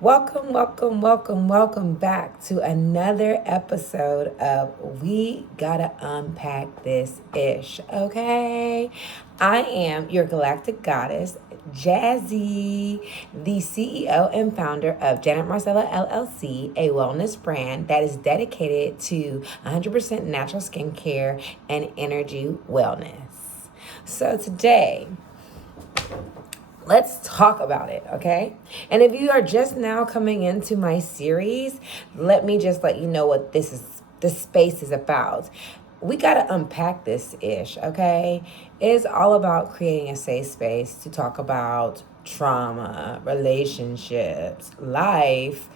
Welcome back to another episode of We Gotta Unpack This Ish, okay? I am your galactic goddess, Jazzy, the CEO and founder of Janet Marcella LLC, a wellness brand that is dedicated to 100% natural skincare and energy wellness. So today, let's talk about it, okay? And if you are just now coming into my series, let me just let you know what this space is about. We got to unpack this ish, okay? It's all about creating a safe space to talk about trauma, relationships, life,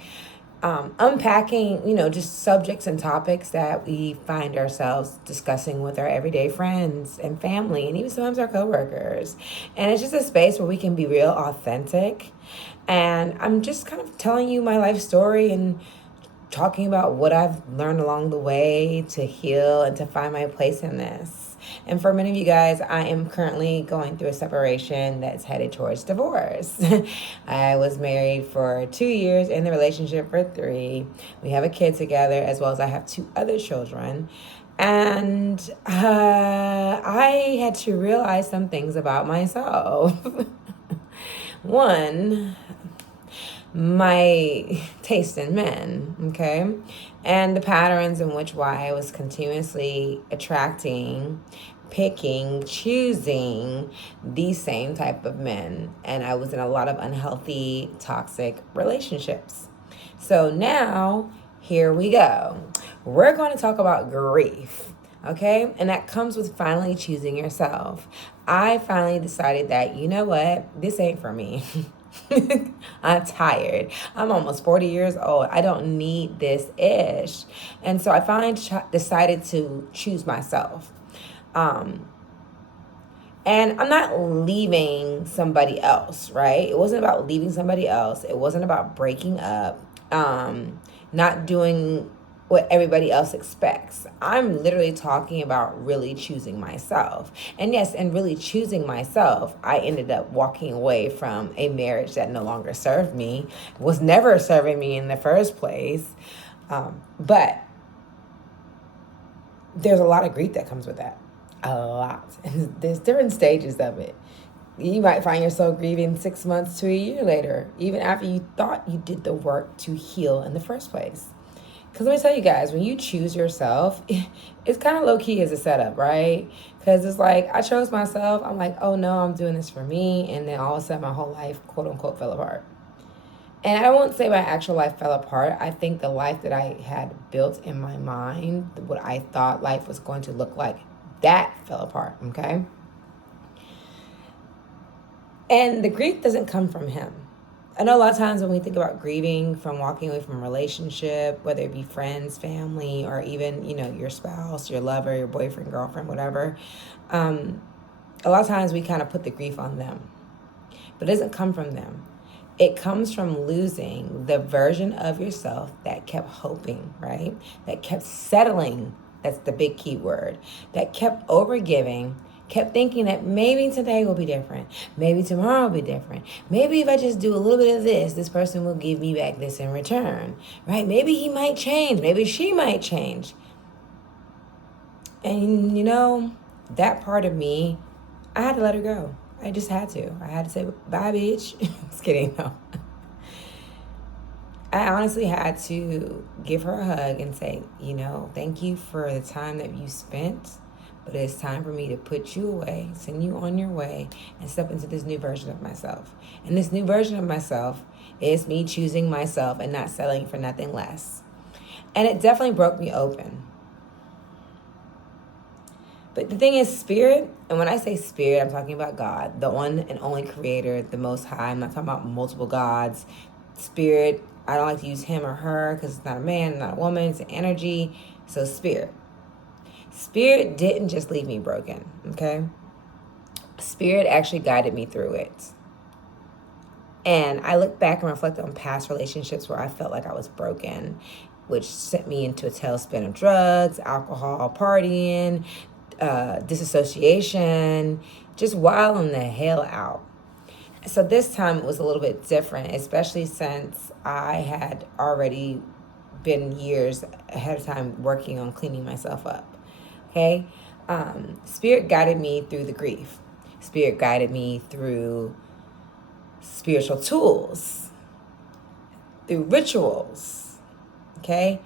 unpacking, just subjects and topics that we find ourselves discussing with our everyday friends and family, and even sometimes our coworkers. And it's just a space where we can be real, authentic. And I'm just kind of telling you my life story and talking about what I've learned along the way to heal and to find my place in this. And for many of you guys, I am currently going through a separation that's headed towards divorce. I was married for 2 years, in the relationship for 3. We have a kid together, as well as I have 2 other children. And I had to realize some things about myself. One, my taste in men, okay? And the patterns in which why I was continuously attracting, picking, choosing these same type of men. And I was in a lot of unhealthy, toxic relationships. So now, here we go. We're going to talk about grief. Okay? And that comes with finally choosing yourself. I finally decided that, you know what? This ain't for me. I'm tired. I'm almost 40 years old. I don't need this ish. And so I finally decided to choose myself. And I'm not leaving somebody else, right? It wasn't about leaving somebody else. It wasn't about breaking up, not doing what everybody else expects. I'm literally talking about really choosing myself. And yes, and really choosing myself, I ended up walking away from a marriage that no longer served me, was never serving me in the first place. But there's a lot of grief that comes with that. A lot. And there's different stages of it. You might find yourself grieving 6 months to a year later, even after you thought you did the work to heal in the first place. Because let me tell you guys, when you choose yourself, it's kind of low-key as a setup, right? Because it's like, I chose myself. I'm like, oh, no, I'm doing this for me. And then all of a sudden, my whole life, quote-unquote, fell apart. And I won't say my actual life fell apart. I think the life that I had built in my mind, what I thought life was going to look like, that fell apart, okay? And the grief doesn't come from him. I know a lot of times when we think about grieving from walking away from a relationship, whether it be friends, family, or even, your spouse, your lover, your boyfriend, girlfriend, whatever, a lot of times we kind of put the grief on them. But it doesn't come from them. It comes from losing the version of yourself that kept hoping, right? That kept settling. That's the big key word. That kept overgiving, kept thinking that maybe today will be different. Maybe tomorrow will be different. Maybe if I just do a little bit of this person will give me back this in return, right? Maybe he might change. Maybe she might change. And that part of me, I had to let her go. I just had to. I had to say, bye, bitch. Just kidding, no. I honestly had to give her a hug and say, thank you for the time that you spent. But it's time for me to put you away, send you on your way, and step into this new version of myself. And this new version of myself is me choosing myself and not settling for nothing less. And it definitely broke me open. But the thing is, spirit, and when I say spirit, I'm talking about God, the one and only creator, the most high. I'm not talking about multiple gods. Spirit, I don't like to use him or her because it's not a man, not a woman, it's an energy. So spirit. Spirit didn't just leave me broken, okay? Spirit actually guided me through it. And I look back and reflect on past relationships where I felt like I was broken, which sent me into a tailspin of drugs, alcohol, partying, disassociation, just wilding the hell out. So this time it was a little bit different, especially since I had already been years ahead of time working on cleaning myself up. Okay? Spirit guided me through the grief. Spirit guided me through spiritual tools, through rituals, okay?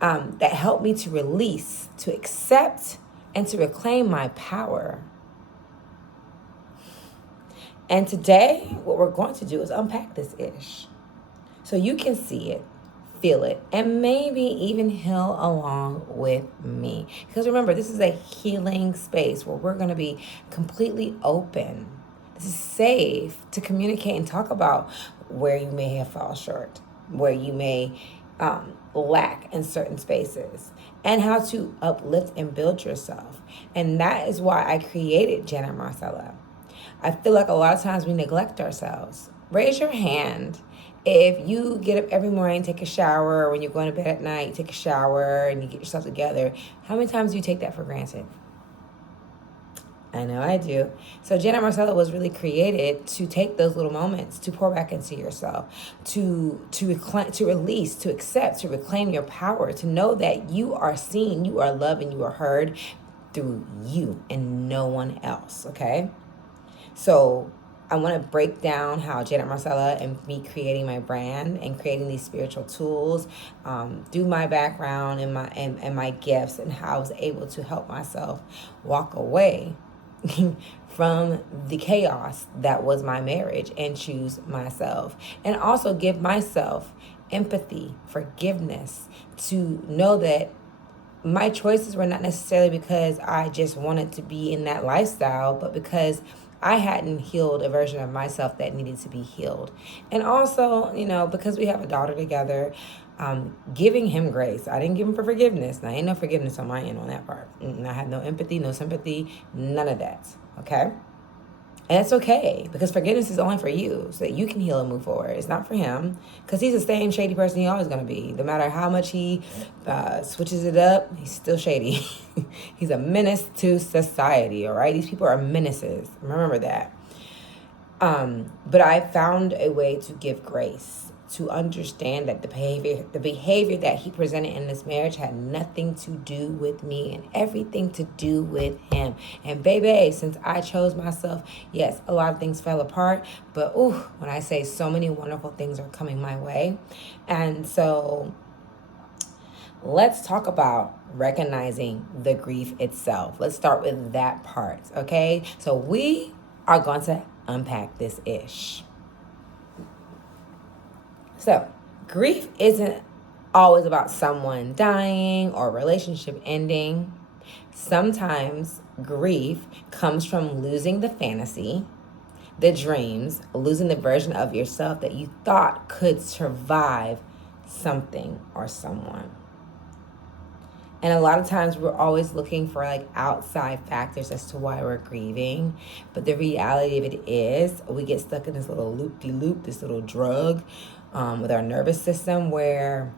That helped me to release, to accept, and to reclaim my power. And today, what we're going to do is unpack this ish so you can see it, feel it, and maybe even heal along with me. Because remember, this is a healing space where we're going to be completely open. This is safe to communicate and talk about where you may have fallen short, where you may lack in certain spaces, and how to uplift and build yourself. And that is why I created Jen and Marcella. I feel like a lot of times we neglect ourselves. Raise your hand if you get up every morning, take a shower, or when you're going to bed at night, take a shower and you get yourself together. How many times do you take that for granted? I know I do. So Jen and Marcella was really created to take those little moments, to pour back into yourself, to release, to accept, to reclaim your power, to know that you are seen, you are loved, and you are heard through you and no one else, okay? So I want to break down how Janet Marcella and me creating my brand and creating these spiritual tools, through my background and my gifts, and how I was able to help myself walk away from the chaos that was my marriage and choose myself, and also give myself empathy, forgiveness, to know that my choices were not necessarily because I just wanted to be in that lifestyle, but because I hadn't healed a version of myself that needed to be healed. And also, because we have a daughter together, giving him grace. I didn't give him for forgiveness. Now, ain't no forgiveness on my end on that part. I have no empathy, no sympathy, none of that. Okay? And it's okay, because forgiveness is only for you, so that you can heal and move forward. It's not for him, because he's the same shady person he's always going to be. No matter how much he switches it up, he's still shady. He's a menace to society, all right? These people are menaces. Remember that. But I found a way to give grace, to understand that the behavior that he presented in this marriage had nothing to do with me and everything to do with him. And baby, since I chose myself, yes, a lot of things fell apart, but when I say so many wonderful things are coming my way. And so let's talk about recognizing the grief itself. Let's start with that part, okay? So we are going to unpack this ish. So, grief isn't always about someone dying or a relationship ending. Sometimes grief comes from losing the fantasy, the dreams, losing the version of yourself that you thought could survive something or someone. And a lot of times we're always looking for outside factors as to why we're grieving. But the reality of it is we get stuck in this little loop-de-loop, this little drug, with our nervous system, where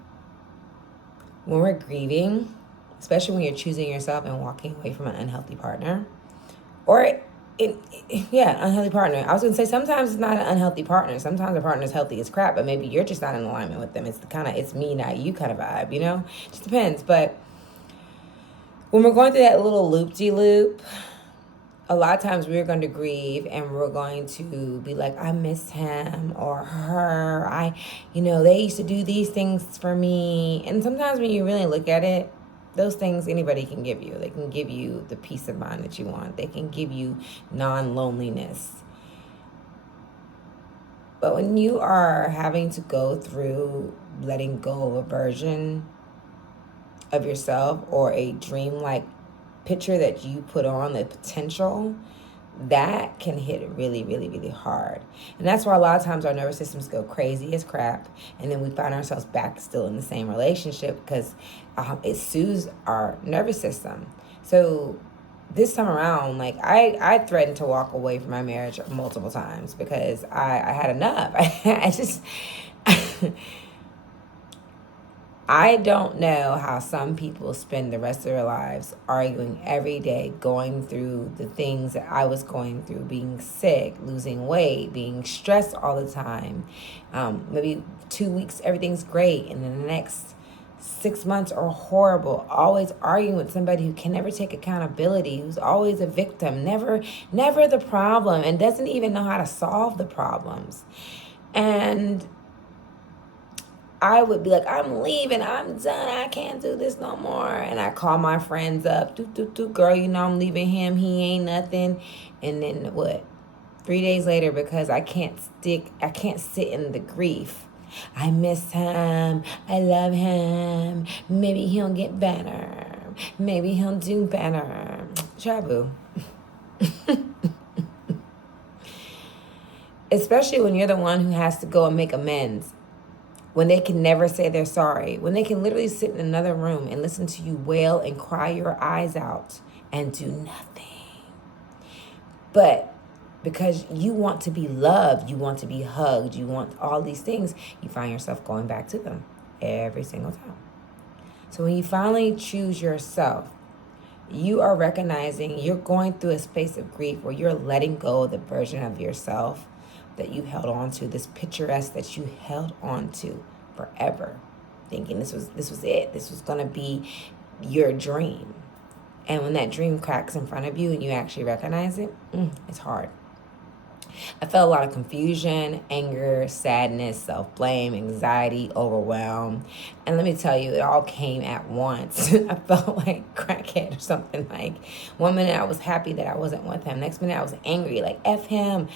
when we're grieving, especially when you're choosing yourself and walking away from an unhealthy partner, unhealthy partner. I was going to say, sometimes it's not an unhealthy partner. Sometimes the partner is healthy as crap, but maybe you're just not in alignment with them. It's it's me, not you kind of vibe, It just depends. But when we're going through that little loop-de-loop, a lot of times we're going to grieve and we're going to be like, I miss him or her. They used to do these things for me. And sometimes when you really look at it, those things anybody can give you. They can give you the peace of mind that you want. They can give you non-loneliness. But when you are having to go through letting go of a version of yourself or a dream-like picture that you put on, the potential, that can hit really, really, really hard. And that's why a lot of times our nervous systems go crazy as crap, and then we find ourselves back still in the same relationship because it soothes our nervous system. So this time around, I threatened to walk away from my marriage multiple times because I had enough. I don't know how some people spend the rest of their lives arguing every day, going through the things that I was going through, being sick, losing weight, being stressed all the time. Maybe 2 weeks, everything's great. And then the next 6 months are horrible. Always arguing with somebody who can never take accountability, who's always a victim, never the problem, and doesn't even know how to solve the problems. And I would be like, I'm leaving, I'm done, I can't do this no more. And I call my friends up, girl, you know I'm leaving him, he ain't nothing. And then what? 3 days later, because I can't sit in the grief. I miss him, I love him, maybe he'll get better, maybe he'll do better. Chabu. Especially when you're the one who has to go and make amends. When they can never say they're sorry, when they can literally sit in another room and listen to you wail and cry your eyes out and do nothing. But because you want to be loved, you want to be hugged, you want all these things, you find yourself going back to them every single time. So when you finally choose yourself, you are recognizing you're going through a space of grief where you're letting go of the version of yourself that you held on to, this picturesque that you held on to forever, thinking this was it. This was gonna be your dream. And when that dream cracks in front of you and you actually recognize it, it's hard. I felt a lot of confusion, anger, sadness, self-blame, anxiety, overwhelm. And let me tell you, it all came at once. I felt like a crackhead or something. Like, 1 minute I was happy that I wasn't with him. Next minute I was angry, like, F him.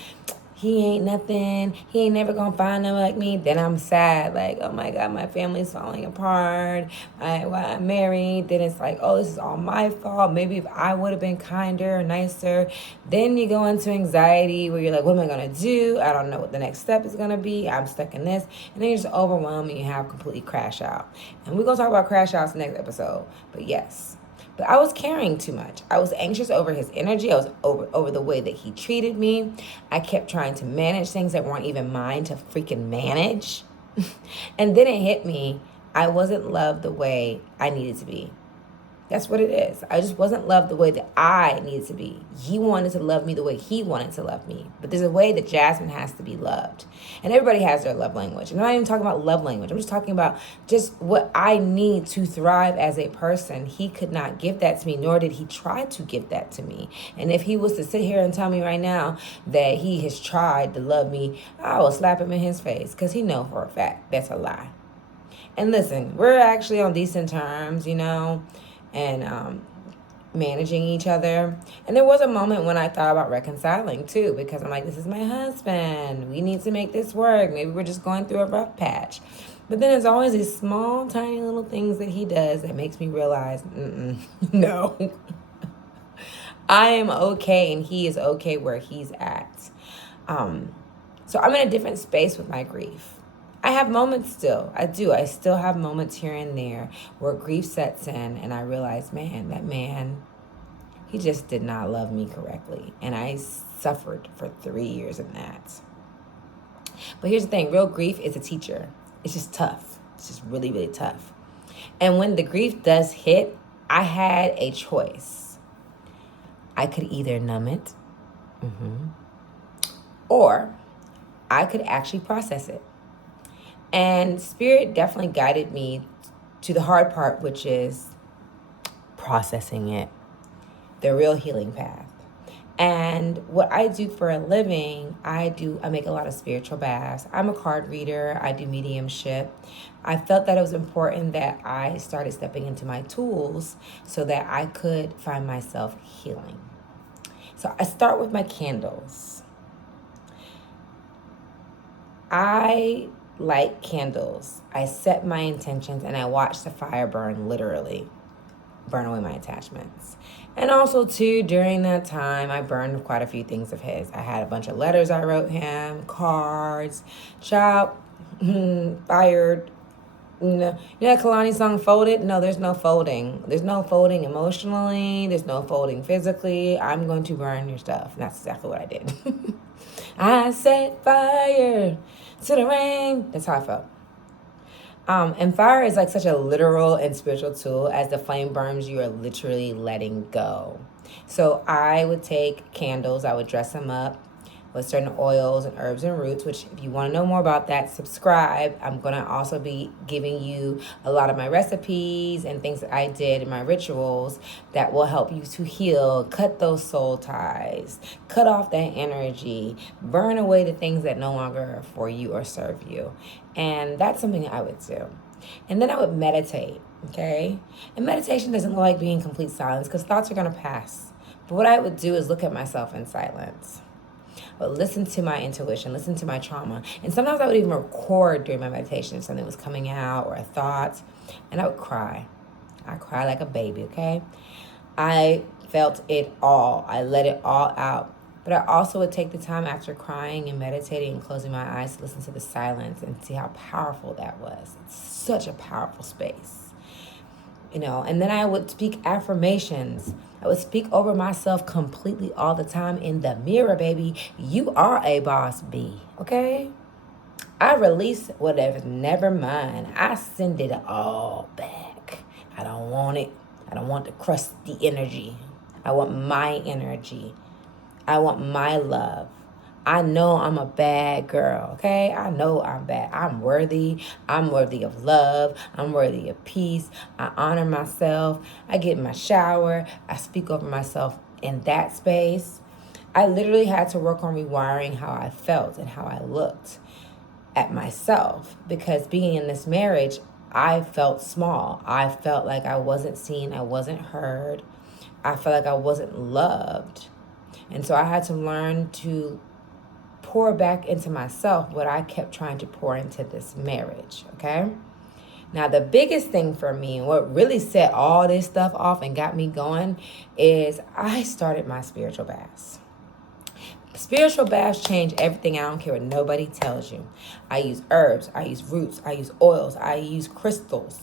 He ain't nothing. He ain't never gonna find no like me. Then I'm sad, like, oh my God, my family's falling apart. I'm married. Then it's like, oh, this is all my fault. Maybe if I would have been kinder or nicer. Then you go into anxiety where you're like, what am I gonna do? I don't know what the next step is gonna be. I'm stuck in this. And then you're just overwhelmed and you have completely crash out. And we're gonna talk about crash outs next episode. But yes. But I was caring too much. I was anxious over his energy. I was over the way that he treated me. I kept trying to manage things that weren't even mine to freaking manage. And then it hit me. I wasn't loved the way I needed to be. That's what it is. I just wasn't loved the way that I needed to be. He wanted to love me the way he wanted to love me. But there's a way that Jasmine has to be loved. And everybody has their love language. I'm not even talking about love language. I'm just talking about just what I need to thrive as a person. He could not give that to me, nor did he try to give that to me. And if he was to sit here and tell me right now that he has tried to love me, I will slap him in his face because he knows for a fact that's a lie. And listen, we're actually on decent terms, you know, and managing each other. And there was a moment when I thought about reconciling too, because I'm like, this is my husband. We need to make this work. Maybe we're just going through a rough patch. But then there's always these small, tiny little things that he does that makes me realize, no. I am okay and he is okay where he's at. So I'm in a different space with my grief. I have moments still. I do. I still have moments here and there where grief sets in and I realize, man, that man, he just did not love me correctly. And I suffered for 3 years in that. But here's the thing. Real grief is a teacher. It's just tough. It's just really, really tough. And when the grief does hit, I had a choice. I could either numb it, or I could actually process it. And Spirit definitely guided me to the hard part, which is processing it, the real healing path. And what I do for a living, I make a lot of spiritual baths. I'm a card reader. I do mediumship. I felt that it was important that I started stepping into my tools so that I could find myself healing. So I start with my candles. I light candles. I set my intentions and I watch the fire burn, literally burn away my attachments. And also too, during that time, I burned quite a few things of his. I had a bunch of letters I wrote him, cards, chopped, fired. You know that Kalani song, Folded? No, there's no folding. There's no folding emotionally. There's no folding physically. I'm going to burn your stuff. And that's exactly what I did. I set fire to the rain. That's how I felt. And fire is like such a literal and spiritual tool. As the flame burns, you are literally letting go. So I would take candles, I would dress them up with certain oils and herbs and roots, which if you want to know more about that, subscribe. I'm going to also be giving you a lot of my recipes and things that I did in my rituals that will help you to heal, cut those soul ties, cut off that energy, burn away the things that no longer are for you or serve you. And that's something I would do. And then I would meditate, okay? And meditation doesn't look like being in complete silence because thoughts are going to pass. But what I would do is look at myself in silence. But listen to my intuition, listen to my trauma. And sometimes I would even record during my meditation if something was coming out or a thought, and I would cry. I cry like a baby, okay? I felt it all. I let it all out. But I also would take the time after crying and meditating and closing my eyes to listen to the silence and see how powerful that was. It's such a powerful space. And then I would speak affirmations. I would speak over myself completely all the time in the mirror, baby. You are a boss bee, okay? I release whatever's never mine. I send it all back. I don't want it. I don't want the crusty energy. I want my energy. I want my love. I know I'm a bad girl, okay? I know I'm bad. I'm worthy. I'm worthy of love. I'm worthy of peace. I honor myself. I get in my shower. I speak over myself in that space. I literally had to work on rewiring how I felt and how I looked at myself, because being in this marriage, I felt small. I felt like I wasn't seen. I wasn't heard. I felt like I wasn't loved. And so I had to learn to pour back into myself what I kept trying to pour into this marriage, okay? Now, the biggest thing for me, and what really set all this stuff off and got me going, is I started my spiritual baths. Spiritual baths change everything. I don't care what nobody tells you. I use herbs, I use roots, I use oils, I use crystals.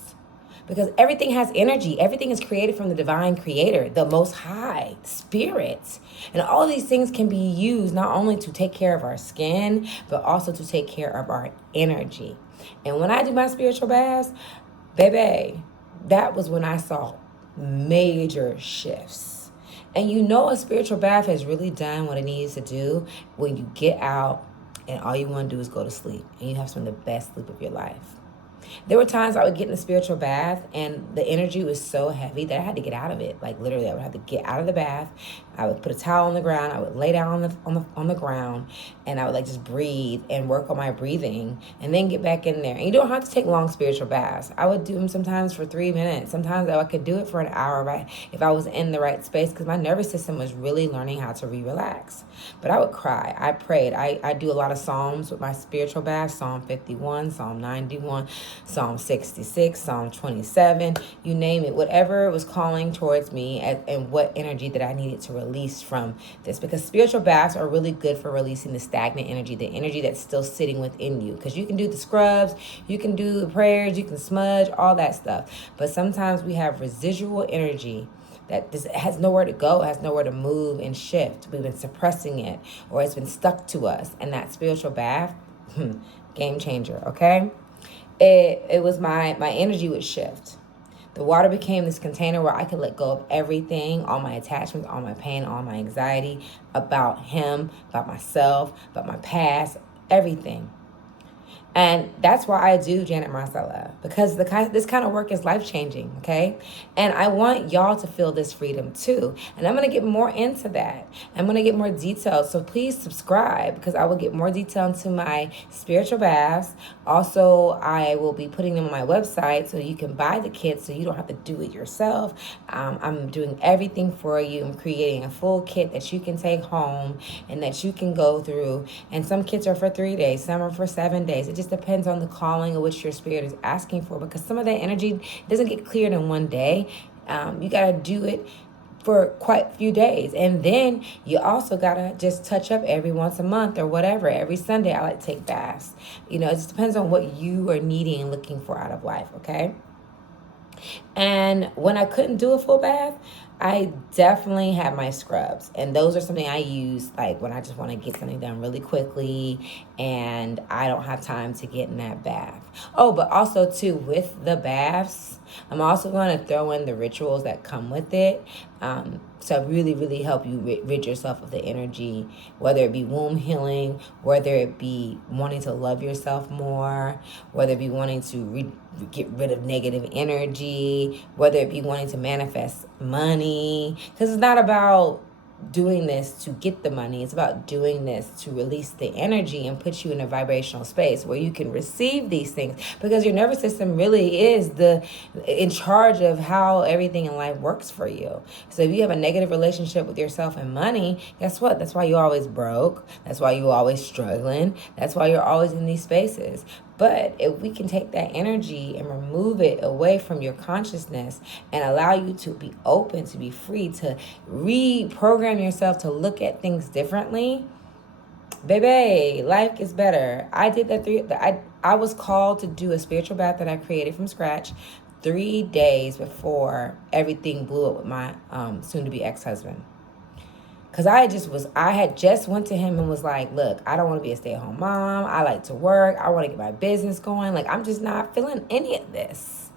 Because everything has energy. Everything is created from the divine creator, the most high, spirit. And all these things can be used not only to take care of our skin, but also to take care of our energy. And when I do my spiritual baths, baby, that was when I saw major shifts. And a spiritual bath has really done what it needs to do when you get out and all you want to do is go to sleep. And you have some of the best sleep of your life. There were times I would get in a spiritual bath and the energy was so heavy that I had to get out of it. Like literally, I would have to get out of the bath. I would put a towel on the ground. I would lay down on the ground, and I would just breathe and work on my breathing, and then get back in there. And you don't have to take long spiritual baths. I would do them sometimes for 3 minutes. Sometimes I could do it for an hour if I was in the right space, because my nervous system was really learning how to relax. But I would cry. I prayed. I do a lot of Psalms with my spiritual baths. Psalm 51, Psalm 91, Psalm 66, Psalm 27, you name it. Whatever was calling towards me and what energy that I needed to release from this. Because spiritual baths are really good for releasing the stagnant energy, the energy that's still sitting within you. Because you can do the scrubs, you can do the prayers, you can smudge, all that stuff. But sometimes we have residual energy that has nowhere to go, has nowhere to move and shift. We've been suppressing it, or it's been stuck to us. And that spiritual bath, game changer, okay? It was my energy would shift. The water became this container where I could let go of everything, all my attachments, all my pain, all my anxiety about him, about myself, about my past, everything. And that's why I do Janet Marcella, because this kind of work is life-changing, okay? And I want y'all to feel this freedom too. And I'm going to get more into that. I'm going to get more details. So please subscribe, because I will get more detail into my spiritual baths. Also, I will be putting them on my website so you can buy the kit so you don't have to do it yourself. I'm doing everything for you. I'm creating a full kit that you can take home and that you can go through. And some kits are for 3 days, some are for 7 days. It just depends on the calling of which your spirit is asking for, because some of that energy doesn't get cleared in one day. You got to do it for quite a few days. And then you also got to just touch up every once a month or whatever. Every Sunday I like to take baths. It just depends on what you are needing and looking for out of life, okay? And when I couldn't do a full bath, I definitely have my scrubs. And those are something I use like when I just want to get something done really quickly and I don't have time to get in that bath. Oh, but also too, with the baths, I'm also going to throw in the rituals that come with it. So really, really help you rid yourself of the energy, whether it be womb healing, whether it be wanting to love yourself more, whether it be wanting to get rid of negative energy, whether it be wanting to manifest money. Because it's not about doing this to get the money. It's about doing this to release the energy and put you in a vibrational space where you can receive these things, because your nervous system really is in charge of how everything in life works for you. So if you have a negative relationship with yourself and money, guess what? That's why you're always broke. That's why you're always struggling. That's why you're always in these spaces. But if we can take that energy and remove it away from your consciousness and allow you to be open, to be free, to reprogram yourself to look at things differently, baby, life gets better. I did that I was called to do a spiritual bath that I created from scratch 3 days before everything blew up with my soon-to-be ex-husband. Because I had just went to him and was like, look, I don't want to be a stay-at-home mom. I like to work. I want to get my business going. Like, I'm just not feeling any of this.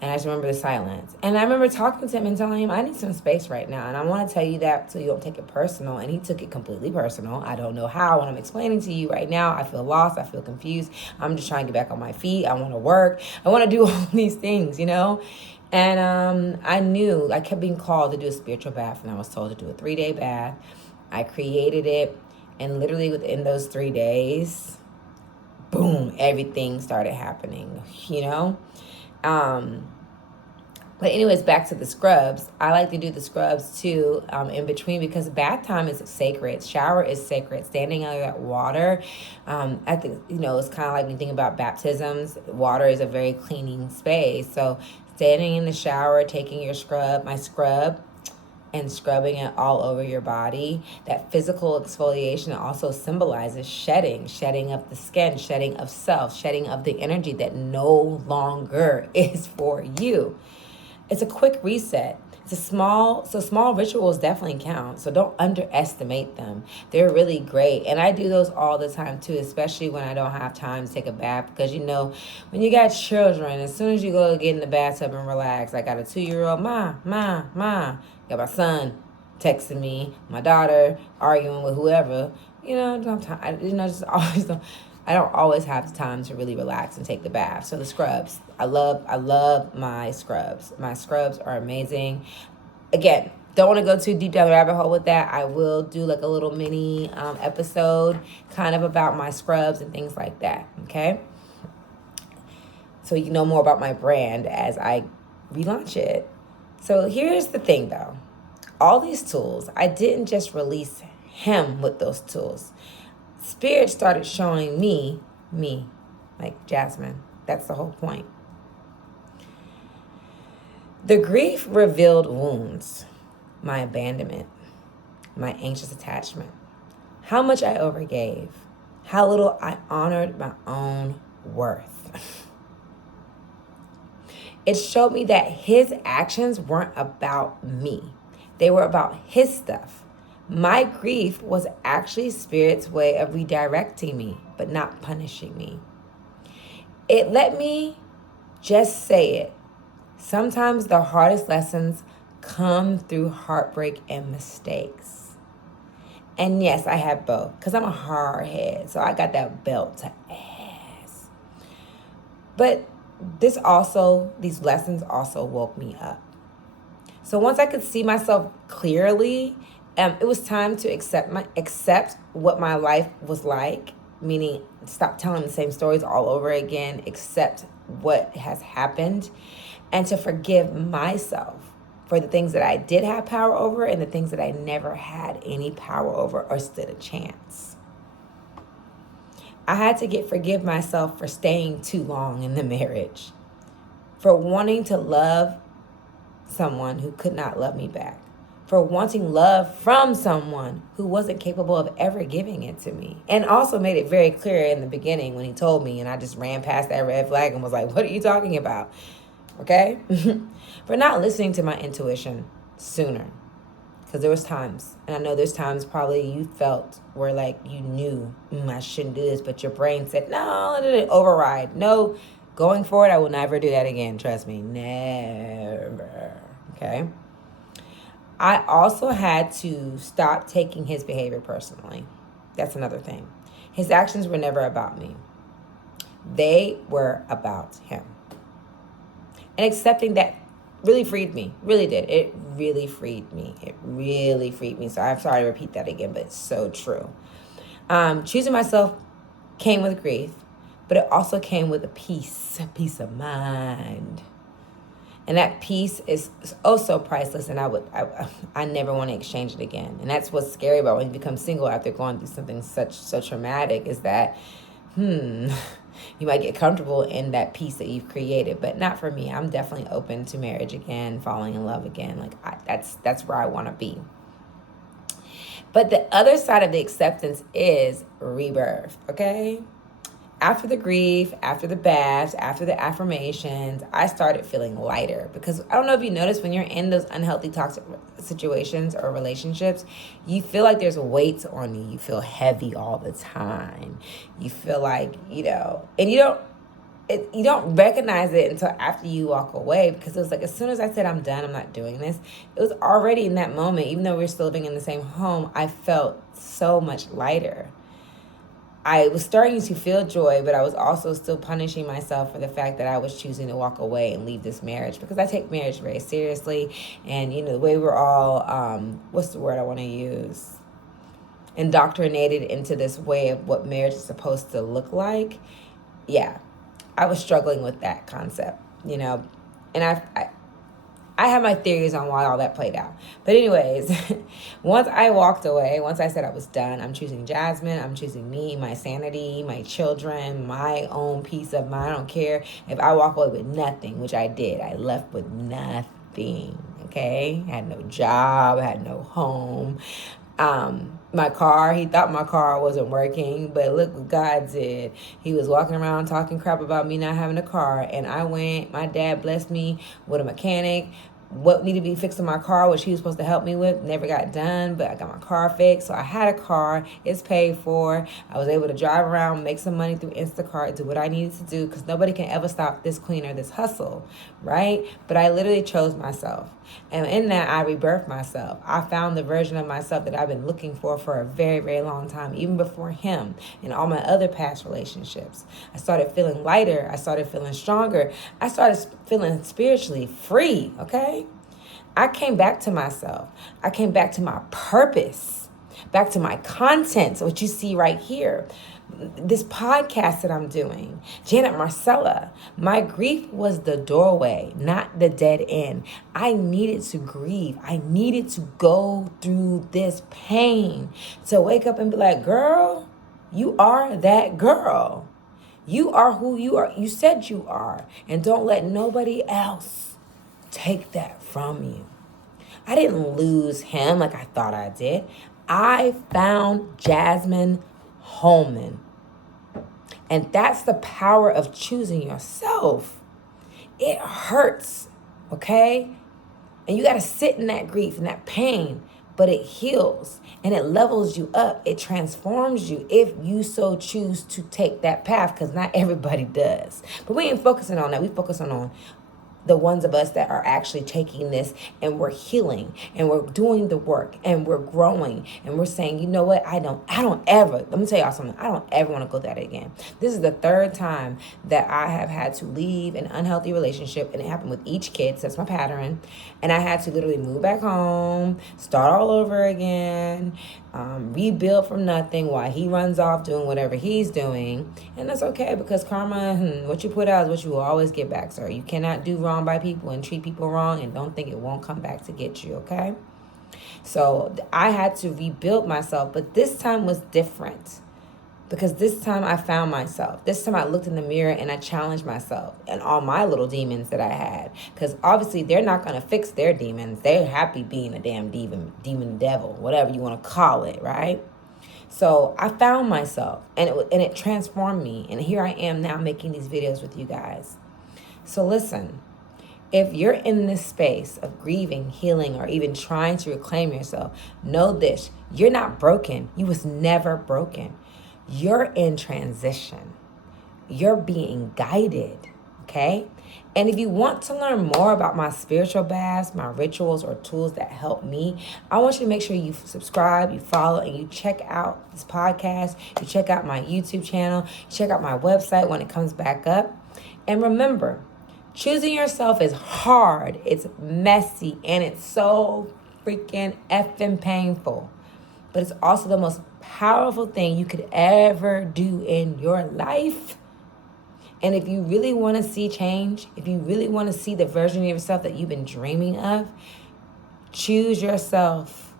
And I just remember the silence. And I remember talking to him and telling him, I need some space right now. And I want to tell you that so you don't take it personal. And he took it completely personal. I don't know how. When I'm explaining to you right now, I feel lost. I feel confused. I'm just trying to get back on my feet. I want to work. I want to do all these things, you know? And I kept being called to do a spiritual bath, and I was told to do a 3-day bath. I created it, and literally within those 3 days, boom, everything started happening, you know? But anyways, back to the scrubs. I like to do the scrubs too in between, because bath time is sacred. Shower is sacred. Standing under that water, I think, it's kind of like when you think about baptisms. Water is a very cleaning space. So standing in the shower, taking your my scrub, and scrubbing it all over your body. That physical exfoliation also symbolizes shedding of the skin, shedding of self, shedding of the energy that no longer is for you. It's a quick reset. Small rituals definitely count. So don't underestimate them. They're really great. And I do those all the time too, especially when I don't have time to take a bath. Because when you got children, as soon as you go get in the bathtub and relax, I got a 2-year-old, ma. Got my son texting me, my daughter arguing with whoever. I don't always have the time to really relax and take the bath. So the scrubs, I love my scrubs. My scrubs are amazing. Again, don't want to go too deep down the rabbit hole with that. I will do like a little mini episode kind of about my scrubs and things like that, okay? So you know more about my brand as I relaunch it. So here's the thing though. All these tools, I didn't just release him with those tools. Spirit started showing me, like Jasmine. That's the whole point. The grief revealed wounds, my abandonment, my anxious attachment, how much I overgave, how little I honored my own worth. It showed me that his actions weren't about me. They were about his stuff. My grief was actually Spirit's way of redirecting me, but not punishing me. It let me just say it. Sometimes the hardest lessons come through heartbreak and mistakes. And yes, I have both, because I'm a hard head, so I got that belt to ass. But these lessons also woke me up. So once I could see myself clearly, it was time to accept what my life was like, meaning stop telling the same stories all over again, accept what has happened, and to forgive myself for the things that I did have power over and the things that I never had any power over or stood a chance. I had to forgive myself for staying too long in the marriage, for wanting to love someone who could not love me back, for wanting love from someone who wasn't capable of ever giving it to me. And also made it very clear in the beginning when he told me, and I just ran past that red flag and was like, what are you talking about? okay? For not listening to my intuition sooner. Because there was times, and I know there's times probably you felt where like you knew, I shouldn't do this, but your brain said, no, let it override. No, going forward, I will never do that again. Trust me, never. Okay? I also had to stop taking his behavior personally. That's another thing. His actions were never about me. They were about him. And accepting that really freed me. Really did. It really freed me. It really freed me. So I'm sorry to repeat that again, but it's so true. Choosing myself came with grief, but it also came with a peace of mind. And that peace is so priceless, and I never want to exchange it again. And that's what's scary about when you become single after going through something so traumatic, is that you might get comfortable in that peace that you've created, but not for me. I'm definitely open to marriage again, falling in love again. Like that's where I want to be. But the other side of the acceptance is rebirth, okay? After the grief, after the baths, after the affirmations, I started feeling lighter. Because I don't know if you notice, when you're in those unhealthy, toxic situations or relationships, you feel like there's weights on you. You feel heavy all the time. You feel like, and you don't recognize it until after you walk away, because it was like, as soon as I said, I'm done, I'm not doing this, it was already in that moment, even though we were still living in the same home, I felt so much lighter. I was starting to feel joy, but I was also still punishing myself for the fact that I was choosing to walk away and leave this marriage, because I take marriage very seriously. And, the way we're all, what's the word I want to use? Indoctrinated into this way of what marriage is supposed to look like. Yeah, I was struggling with that concept, and I have my theories on why all that played out. But anyways, once I walked away, once I said I was done, I'm choosing Jasmine, I'm choosing me, my sanity, my children, my own peace of mind. I don't care if I walk away with nothing, which I did. I left with nothing, okay? I had no job, I had no home. My car, he thought my car wasn't working, but look what God did. He was walking around talking crap about me not having a car, and my dad blessed me with a mechanic. What needed to be fixed in my car, which he was supposed to help me with, never got done, but I got my car fixed. So I had a car, it's paid for. I was able to drive around, make some money through Instacart, do what I needed to do, because nobody can ever stop this queen or this hustle, right? But I literally chose myself. And in that, I rebirthed myself. I found the version of myself that I've been looking for a very, very long time, even before him and all my other past relationships. I started feeling lighter. I started feeling stronger. I started feeling spiritually free, okay? I came back to myself. I came back to my purpose, back to my content, what you see right here. This podcast that I'm doing, Janet Marcella, my grief was the doorway, not the dead end. I needed to grieve. I needed to go through this pain to wake up and be like, girl, you are that girl. You are who you are. You said you are. And don't let nobody else take that from you. I didn't lose him like I thought I did. I found Jasmine Holman. And that's the power of choosing yourself. It hurts, okay? And you got to sit in that grief and that pain, but it heals and it levels you up. It transforms you if you so choose to take that path, because not everybody does. But we ain't focusing on that. We focusing on the ones of us that are actually taking this and we're healing and we're doing the work and we're growing and we're saying, you know what, I don't ever, let me tell y'all something, I don't ever want to go that again. This is the third time that I have had to leave an unhealthy relationship, and it happened with each kid, so that's my pattern, and I had to literally move back home, start all over again, rebuild from nothing while he runs off doing whatever he's doing. And that's okay, because karma, what you put out is what you will always get back, sir. You cannot do wrong by people and treat people wrong and don't think it won't come back to get you, okay? So I had to rebuild myself, but this time was different, because this time I found myself. This time I looked in the mirror and I challenged myself and all my little demons that I had. Because obviously they're not going to fix their demons. They're happy being a damn demon devil, whatever you want to call it, right? So I found myself, and it transformed me. And here I am now making these videos with you guys. So listen, If you're in this space of grieving, healing, or even trying to reclaim yourself, know this: you're not broken. You was never broken. You're in transition. You're being guided, okay? And if you want to learn more about my spiritual baths, my rituals, or tools that help me, I want you to make sure you subscribe, you follow, and you check out this podcast. You check out my YouTube channel. Check out my website when it comes back up. And remember, choosing yourself is hard, it's messy, and it's so freaking effing painful. But it's also the most powerful thing you could ever do in your life. And if you really want to see change, if you really want to see the version of yourself that you've been dreaming of, choose yourself.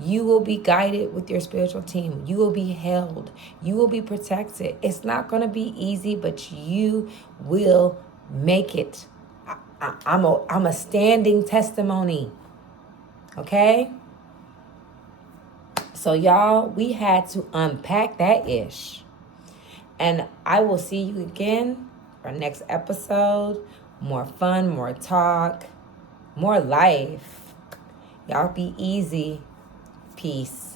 You will be guided with your spiritual team. You will be held. You will be protected. It's not going to be easy, but you will make it. I'm a standing testimony. Okay? So y'all, we had to unpack that ish. And I will see you again for our next episode. More fun, more talk, more life. Y'all be easy. Peace.